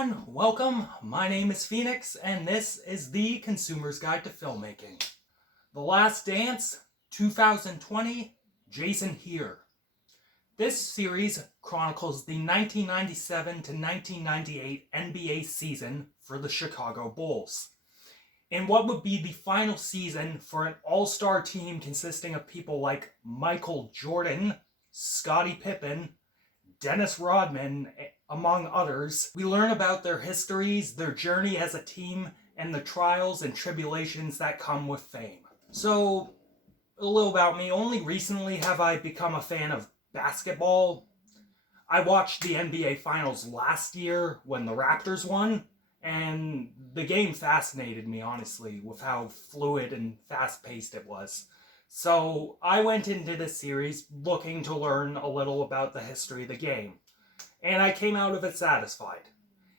everyone, welcome. My name is Phoenix, and this is the Consumer's Guide to Filmmaking. The Last Dance, 2020, Jason Here. This series chronicles the 1997 to 1998 NBA season for the Chicago Bulls. In what would be the final season for an all-star team consisting of people like Michael Jordan, Scottie Pippen, Dennis Rodman, among others, we learn about their histories, their journey as a team, and the trials and tribulations that come with fame. So, a little about me. Only recently have I become a fan of basketball. I watched the NBA Finals last year when the Raptors won, and the game fascinated me, honestly, with how fluid and fast-paced it was. So I went into this series looking to learn a little about the history of the game, and I came out of it satisfied.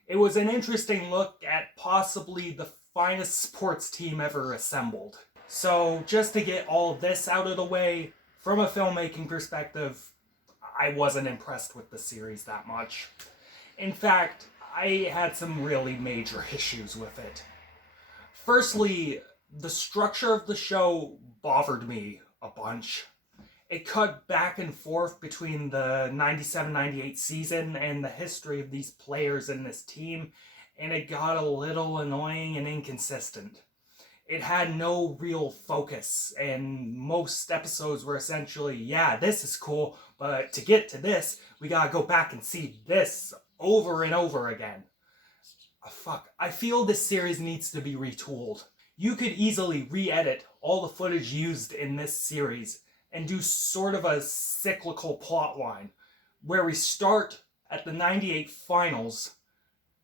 It was an interesting look at possibly the finest sports team ever assembled. So just to get all of this out of the way, from a filmmaking perspective, I wasn't impressed with the series that much. In fact, I had some really major issues with it. Firstly, the structure of the show bothered me a bunch. It cut back and forth between the 97-98 season and the history of these players in this team, and it got a little annoying and inconsistent. It had no real focus, and most episodes were essentially, yeah, this is cool, but to get to this, we gotta go back and see this over and over again. I feel this series needs to be retooled. You could easily re-edit all the footage used in this series and do sort of a cyclical plotline where we start at the 98 finals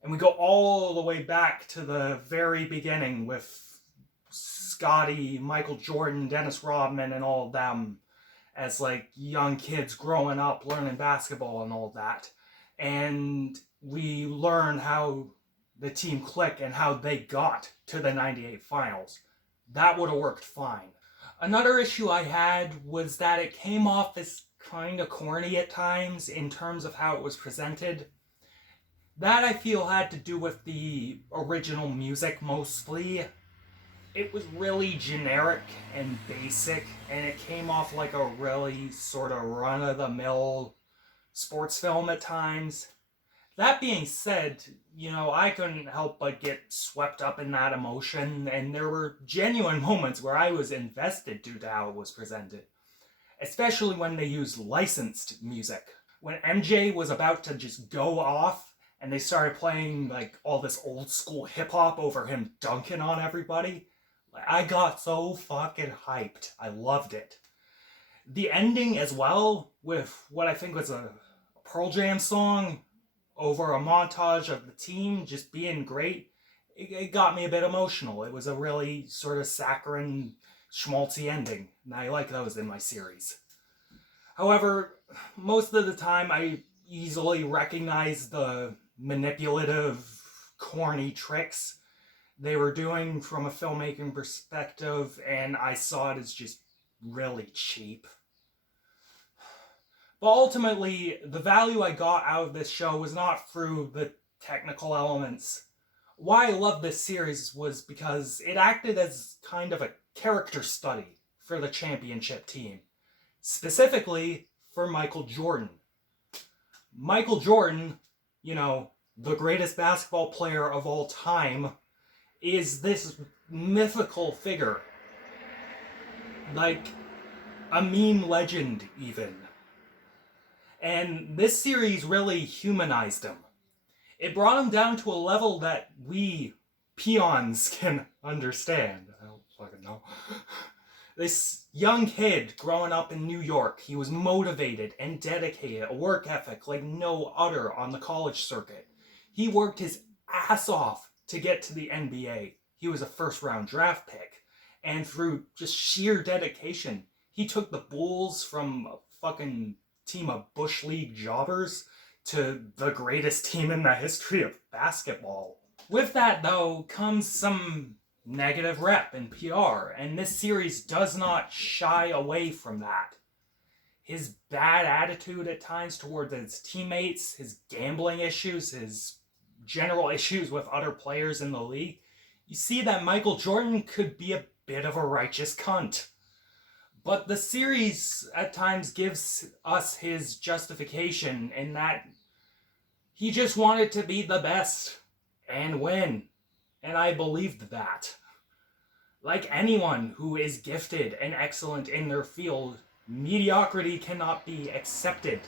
and we go all the way back to the very beginning with Scottie, Michael Jordan, Dennis Rodman, and all of them as like young kids growing up, learning basketball and all that. And we learn how the team clicked and how they got to the 98 finals. That would have worked fine. Another issue I had was that it came off as kind of corny at times in terms of how it was presented. That I feel had to do with the original music mostly. It was really generic and basic, and it came off like a really sort of run-of-the-mill sports film at times. That being said, I couldn't help but get swept up in that emotion, and there were genuine moments where I was invested due to how it was presented. Especially when they used licensed music. When MJ was about to just go off, and they started playing like all this old school hip-hop over him dunking on everybody, I got so fucking hyped. I loved it. The ending as well, with what I think was a Pearl Jam song, over a montage of the team just being great, it got me a bit emotional. It was a really sort of saccharine, schmaltzy ending, and I like those in my series. However, most of the time I easily recognize the manipulative, corny tricks they were doing from a filmmaking perspective, and I saw it as just really cheap. But ultimately, the value I got out of this show was not through the technical elements. Why I loved this series was because it acted as kind of a character study for the championship team. Specifically, for Michael Jordan. Michael Jordan, the greatest basketball player of all time, is this mythical figure. Like a meme legend, even. And this series really humanized him. It brought him down to a level that we peons can understand. I don't fucking know. This young kid growing up in New York, he was motivated and dedicated, a work ethic like no other on the college circuit. He worked his ass off to get to the NBA. He was a first-round draft pick. And through just sheer dedication, he took the Bulls from a fucking team of Bush League jobbers to the greatest team in the history of basketball. With that, though, comes some negative rep and PR, and this series does not shy away from that. His bad attitude at times towards his teammates, his gambling issues, his general issues with other players in the league, you see that Michael Jordan could be a bit of a righteous cunt. But the series at times gives us his justification in that he just wanted to be the best and win. And I believed that. Like anyone who is gifted and excellent in their field, mediocrity cannot be accepted.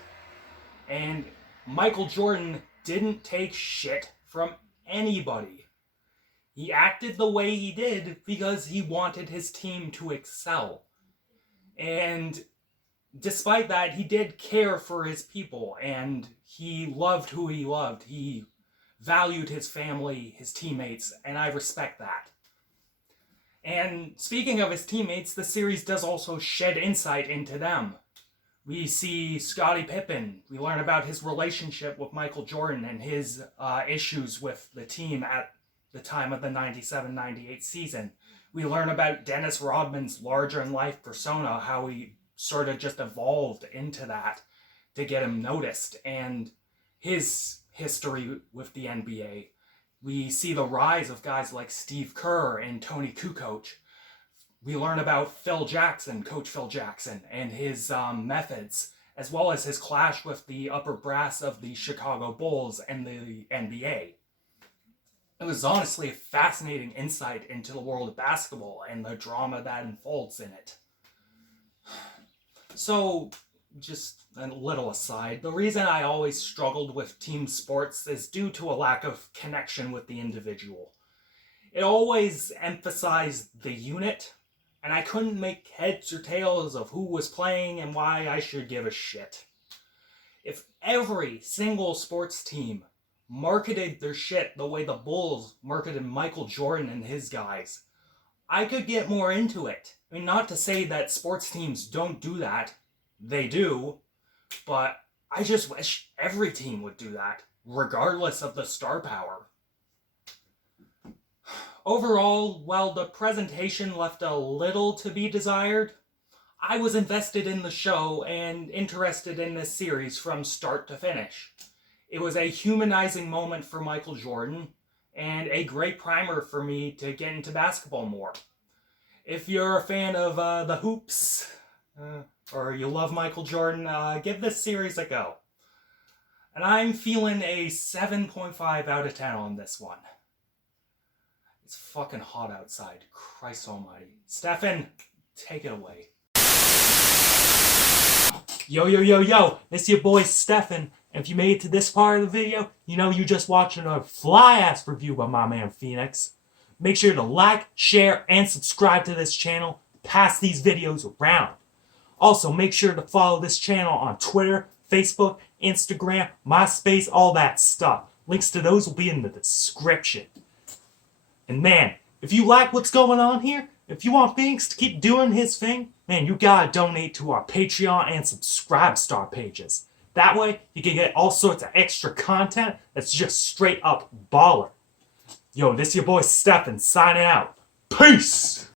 And Michael Jordan didn't take shit from anybody. He acted the way he did because he wanted his team to excel. And despite that, he did care for his people, and he loved who he loved. He valued his family, his teammates, and I respect that. And speaking of his teammates, the series does also shed insight into them. We see Scottie Pippen. We learn about his relationship with Michael Jordan and his issues with the team at the time of the 97-98 season. We learn about Dennis Rodman's larger-than-life persona, how he sort of just evolved into that to get him noticed, and his history with the NBA. We see the rise of guys like Steve Kerr and Tony Kukoc. We learn about Coach Phil Jackson, and his methods, as well as his clash with the upper brass of the Chicago Bulls and the NBA. It was honestly a fascinating insight into the world of basketball and the drama that unfolds in it. So, just a little aside, the reason I always struggled with team sports is due to a lack of connection with the individual. It always emphasized the unit, and I couldn't make heads or tails of who was playing and why I should give a shit. If every single sports team marketed their shit the way the Bulls marketed Michael Jordan and his guys, I could get more into it. I mean, not to say that sports teams don't do that. They do. But I just wish every team would do that, regardless of the star power. Overall, while the presentation left a little to be desired, I was invested in the show and interested in this series from start to finish. It was a humanizing moment for Michael Jordan, and a great primer for me to get into basketball more. If you're a fan of the hoops, or you love Michael Jordan, give this series a go. And I'm feeling a 7.5 out of 10 on this one. It's fucking hot outside. Christ almighty. Stefan, take it away. Yo, it's your boy Stefan. And if you made it to this part of the video, you know you just watching a fly-ass review by my man Phoenix. Make sure to like, share, and subscribe to this channel. Pass these videos around. Also, make sure to follow this channel on Twitter, Facebook, Instagram, MySpace, all that stuff. Links to those will be in the description. And man, if you like what's going on here, if you want Phoenix to keep doing his thing, man, you gotta donate to our Patreon and Subscribestar pages. That way, you can get all sorts of extra content that's just straight up baller. Yo, this your boy Stefan signing out. Peace!